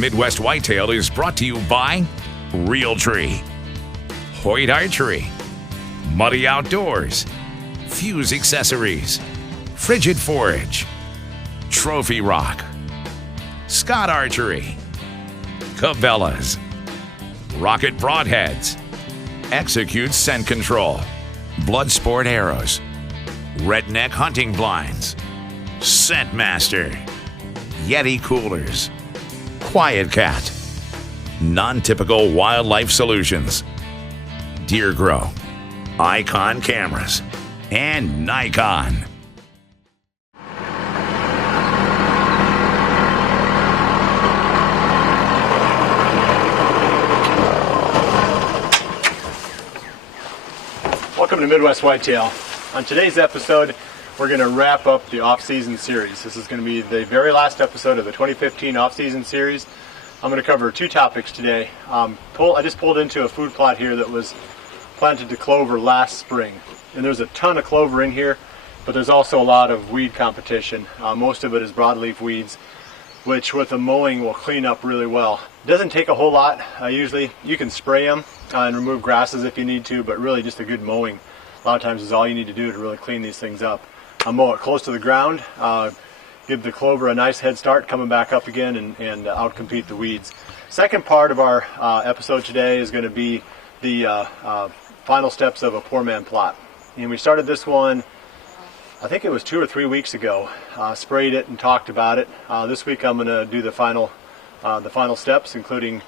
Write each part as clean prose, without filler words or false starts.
Midwest Whitetail is brought to you by Realtree, Hoyt Archery, Muddy Outdoors, Fuse Accessories, Frigid Forage, Trophy Rock, Scott Archery, Cabela's, Rocket Broadheads, Execute Scent Control, Bloodsport Arrows, Redneck Hunting Blinds, Scentmaster, Yeti Coolers, Quiet Cat, Non-Typical Wildlife Solutions, Deer Grow, Icon Cameras, and Nikon. Welcome to Midwest Whitetail. On today's episode, we're going to wrap up the off-season series. This is going to be the very last episode of the 2015 off-season series. I'm going to cover two topics today. I just pulled into a food plot here that was planted to clover last spring. And there's a ton of clover in here, but there's also a lot of weed competition. Most of it is broadleaf weeds, which with the mowing will clean up really well. It doesn't take a whole lot. Usually you can spray them and remove grasses if you need to, but really just a good mowing a lot of times is all you need to do to really clean these things up. Mow it close to the ground, give the clover a nice head start coming back up again and outcompete the weeds. Second part of our episode today is going to be the final steps of a poor man plot. And we started this one, I think it was 2 or 3 weeks ago. Sprayed it and talked about it. This week I'm going to do the final steps, including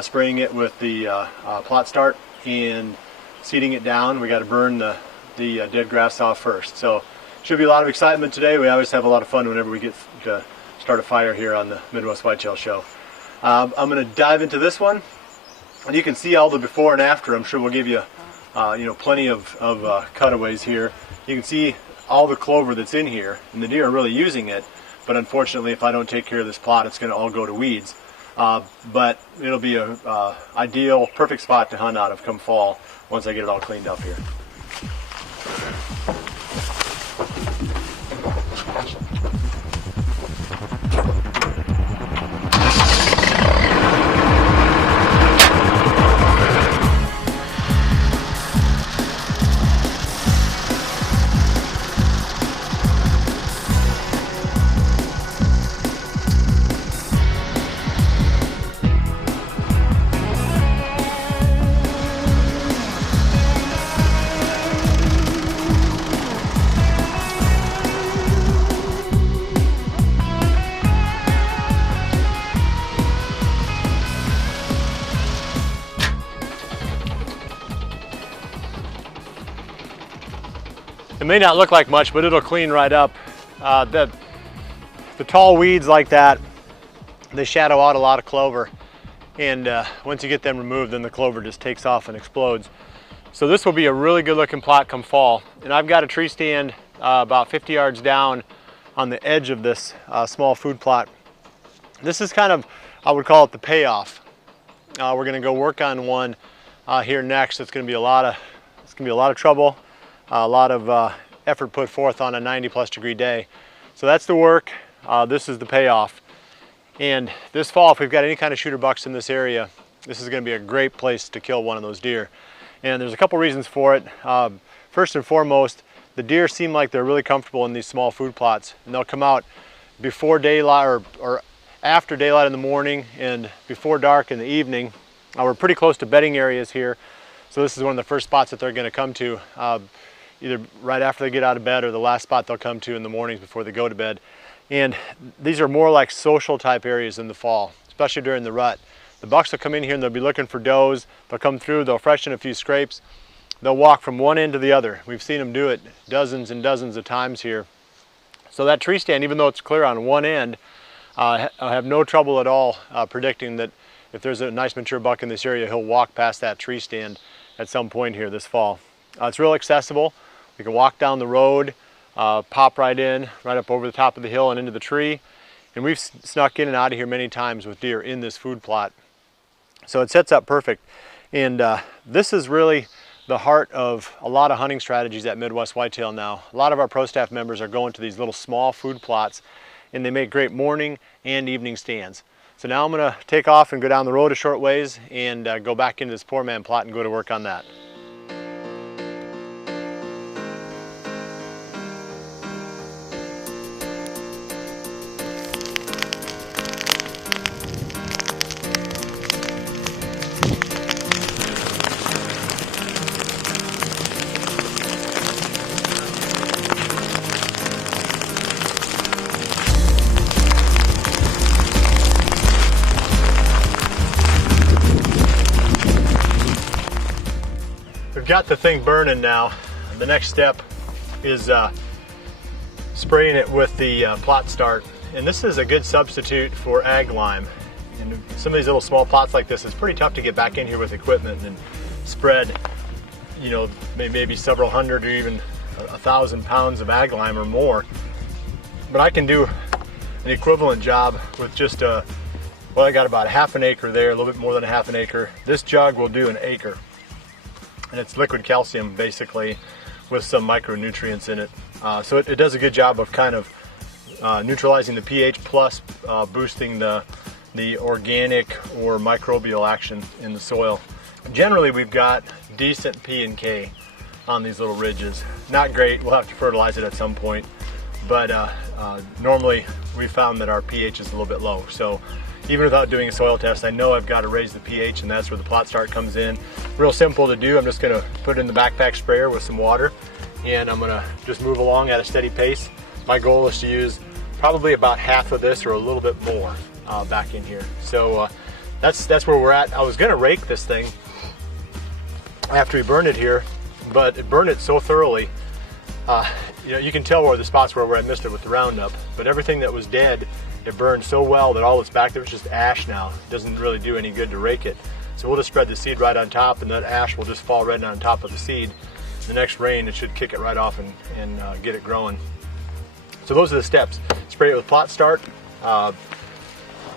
spraying it with the plot start and seeding it down. We got to burn the dead grass off first. So should be a lot of excitement today. We always have a lot of fun whenever we get to start a fire here on the Midwest Whitetail Show. I'm going to dive into this one, and you can see all the before and after. I'm sure we'll give you plenty of cutaways here. You can see all the clover that's in here, and the deer are really using it. But unfortunately, if I don't take care of this plot, it's going to all go to weeds. But it'll be a ideal, perfect spot to hunt out of come fall once I get it all cleaned up here. It may not look like much, but it'll clean right up. The tall weeds like that, they shadow out a lot of clover. And once you get them removed, then the clover just takes off and explodes. So this will be a really good looking plot come fall. And I've got a tree stand about 50 yards down on the edge of this small food plot. This is kind of, I would call it the payoff. We're gonna go work on one here next. It's gonna be a lot of trouble. A lot of effort put forth on a 90+ degree day. So that's the work. This is the payoff. And this fall, if we've got any kind of shooter bucks in this area, this is going to be a great place to kill one of those deer. And there's a couple reasons for it. First and foremost, the deer seem like they're really comfortable in these small food plots. And they'll come out before daylight or after daylight in the morning and before dark in the evening. We're pretty close to bedding areas here. So this is one of the first spots that they're going to come to. Either right after they get out of bed or the last spot they'll come to in the mornings before they go to bed. And these are more like social type areas in the fall, especially during the rut. The bucks will come in here and they'll be looking for does. They'll come through, they'll freshen a few scrapes. They'll walk from one end to the other. We've seen them do it dozens and dozens of times here. So that tree stand, even though it's clear on one end, I have no trouble at all predicting that if there's a nice mature buck in this area, he'll walk past that tree stand at some point here this fall. It's real accessible. We can walk down the road, pop right in, right up over the top of the hill and into the tree. And we've snuck in and out of here many times with deer in this food plot. So it sets up perfect. And this is really the heart of a lot of hunting strategies at Midwest Whitetail now. A lot of our pro staff members are going to these little small food plots, and they make great morning and evening stands. So now I'm gonna take off and go down the road a short ways and go back into this poor man plot and go to work on that. We've got the thing burning now. The next step is spraying it with the plot start. And this is a good substitute for ag lime. And some of these little small plots like this, it's pretty tough to get back in here with equipment and spread, you know, maybe several hundred or even 1,000 pounds of ag lime or more. But I can do an equivalent job with just well, I got about half an acre there, a little bit more than a half an acre. This jug will do an acre. And it's liquid calcium basically with some micronutrients in it. So it does a good job of kind of neutralizing the pH plus boosting the organic or microbial action in the soil. Generally we've got decent P and K on these little ridges. Not great, we'll have to fertilize it at some point, but normally we found that our pH is a little bit low. So even without doing a soil test, I know I've got to raise the pH, and that's where the plot start comes in. Real simple to do. I'm just going to put it in the backpack sprayer with some water, and I'm going to just move along at a steady pace. My goal is to use probably about half of this or a little bit more back in here. So that's where we're at. I was going to rake this thing after we burned it here, but it burned it so thoroughly. You know, you can tell where the spots where I missed it with the Roundup, but everything that was dead, it burned so well that all that's back there is just ash now. It doesn't really do any good to rake it. So we'll just spread the seed right on top, and that ash will just fall right on top of the seed. The next rain, it should kick it right off and get it growing. So those are the steps. Spray it with plot start,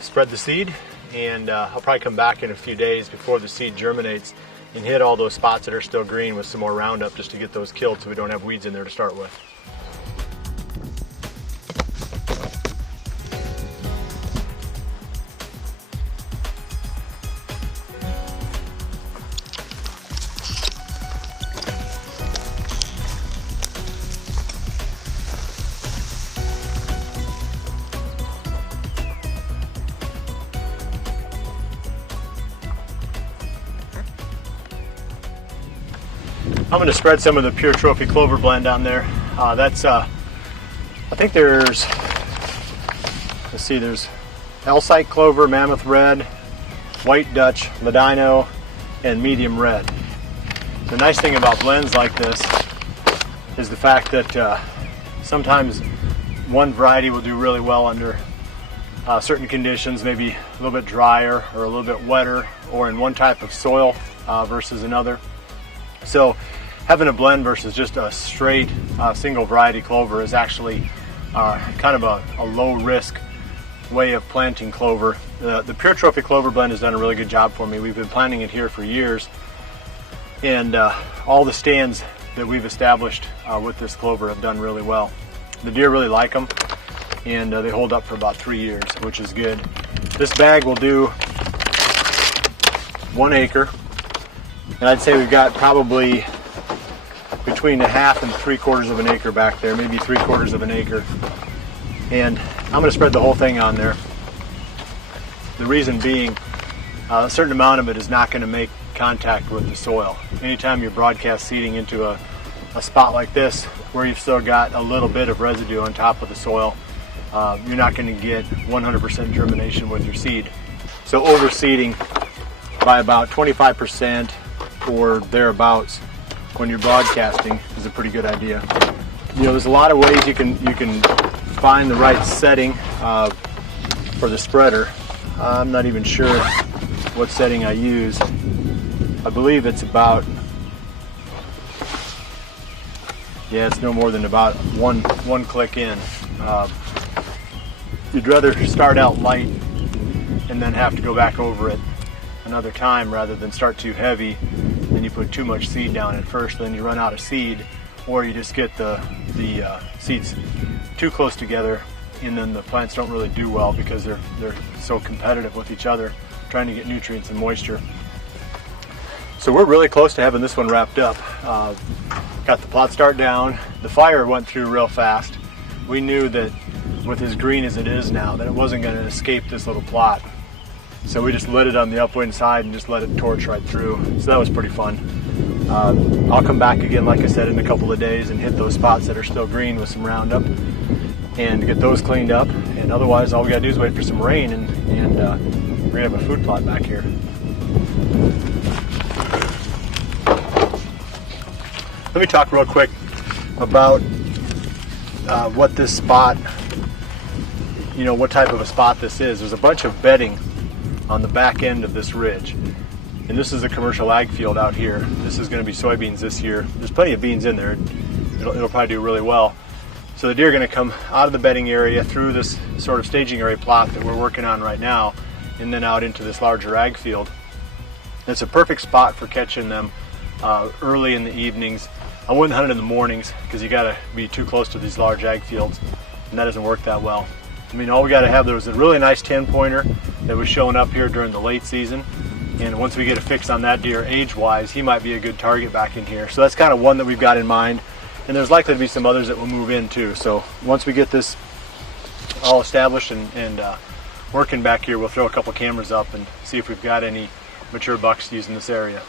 spread the seed, and I'll probably come back in a few days before the seed germinates and hit all those spots that are still green with some more Roundup just to get those killed so we don't have weeds in there to start with. I'm going to spread some of the Pure Trophy Clover blend on there. That's, I think there's, let's see, there's Alsite Clover, Mammoth Red, White Dutch, Ladino, and Medium Red. The nice thing about blends like this is the fact that sometimes one variety will do really well under certain conditions, maybe a little bit drier or a little bit wetter, or in one type of soil versus another. So having a blend versus just a straight single variety clover is actually kind of a low risk way of planting clover. The Pure Trophy Clover blend has done a really good job for me. We've been planting it here for years, and all the stands that we've established with this clover have done really well. The deer really like them, and they hold up for about 3 years, which is good. This bag will do 1 acre, and I'd say we've got probably between 1/2 and 3/4 of an acre back there, maybe 3/4 of an acre. And I'm going to spread the whole thing on there. The reason being, a certain amount of it is not going to make contact with the soil. Anytime you're broadcast seeding into a spot like this, where you've still got a little bit of residue on top of the soil, you're not going to get 100% germination with your seed. So overseeding by about 25% or thereabouts when you're broadcasting is a pretty good idea. You know, there's a lot of ways you can find the right setting for the spreader. I'm not even sure what setting I use. I believe it's about, yeah, it's no more than about one click in. You'd rather start out light and then have to go back over it another time rather than start too heavy and you put too much seed down at first, then you run out of seed, or you just get the seeds too close together and then the plants don't really do well because they're so competitive with each other, trying to get nutrients and moisture. So we're really close to having this one wrapped up. Got the plot start down. The fire went through real fast. We knew that with as green as it is now, that it wasn't going to escape this little plot. So we just lit it on the upwind side and just let it torch right through. So that was pretty fun. I'll come back again, like I said, in a couple of days and hit those spots that are still green with some Roundup and get those cleaned up. And otherwise, all we gotta do is wait for some rain, and we're gonna have a food plot back here. Let me talk real quick about what this spot, what type of a spot this is. There's a bunch of bedding on the back end of this ridge. And this is a commercial ag field out here. This is going to be soybeans this year. There's plenty of beans in there. It'll probably do really well. So the deer are going to come out of the bedding area through this sort of staging area plot that we're working on right now, and then out into this larger ag field. It's a perfect spot for catching them early in the evenings. I wouldn't hunt it in the mornings because you got to be too close to these large ag fields, and that doesn't work that well. I mean, all we got to have, there was a really nice 10-pointer that was showing up here during the late season. And once we get a fix on that deer age-wise, he might be a good target back in here. So that's kind of one that we've got in mind. And there's likely to be some others that will move in too. So once we get this all established and working back here, we'll throw a couple cameras up and see if we've got any mature bucks using this area.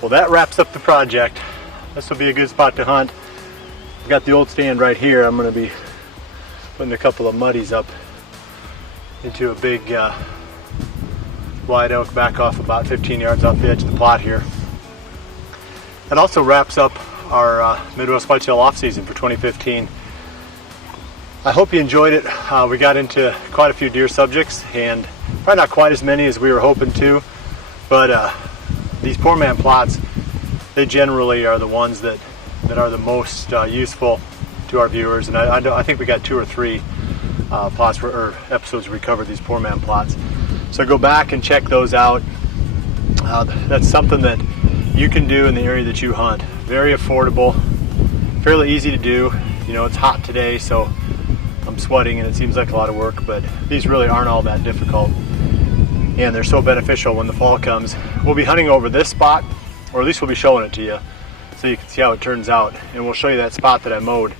Well, that wraps up the project. This will be a good spot to hunt. I've got the old stand right here. I'm going to be putting a couple of muddies up into a big white oak back off about 15 yards off the edge of the plot here. That also wraps up our Midwest Whitetail off-season for 2015. I hope you enjoyed it. We got into quite a few deer subjects, and probably not quite as many as we were hoping to, but these poor man plots, they generally are the ones that are the most useful to our viewers, and I think we got 2 or 3 plots or episodes where we covered these poor man plots. So go back and check those out. That's something that you can do in the area that you hunt. Very affordable, fairly easy to do. It's hot today, so I'm sweating and it seems like a lot of work, but these really aren't all that difficult. And they're so beneficial when the fall comes. We'll be hunting over this spot, or at least we'll be showing it to you so you can see how it turns out. And we'll show you that spot that I mowed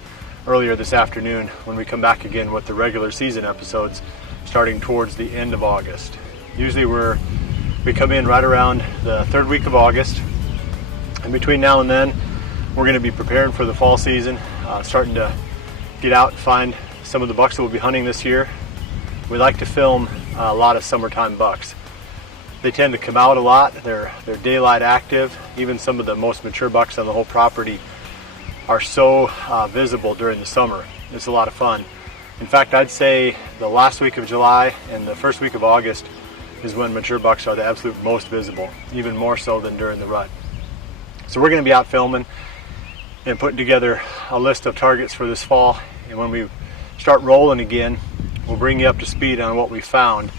earlier this afternoon when we come back again with the regular season episodes starting towards the end of August. Usually we come in right around the 3rd week of August. And between now and then, we're going to be preparing for the fall season, starting to get out and find some of the bucks that we'll be hunting this year. We like to film a lot of summertime bucks. They tend to come out a lot. They're daylight active. Even some of the most mature bucks on the whole property are so visible during the summer. It's a lot of fun. In fact, I'd say the last week of July and the 1st week of August is when mature bucks are the absolute most visible, even more so than during the rut. So we're going to be out filming and putting together a list of targets for this fall. And when we start rolling again, we'll bring you up to speed on what we found,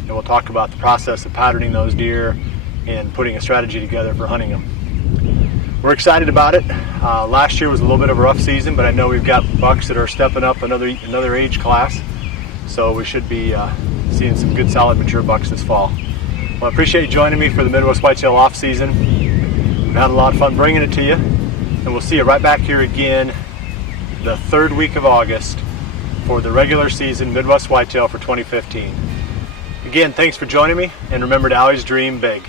and we'll talk about the process of patterning those deer and putting a strategy together for hunting them. We're excited about it. Last year was a little bit of a rough season, but I know we've got bucks that are stepping up another age class, so we should be seeing some good solid mature bucks this fall. Well, I appreciate you joining me for the Midwest Whitetail off season. We've had a lot of fun bringing it to you, and we'll see you right back here again the 3rd week of August for the regular season Midwest Whitetail for 2015. Again, thanks for joining me, and remember to always dream big.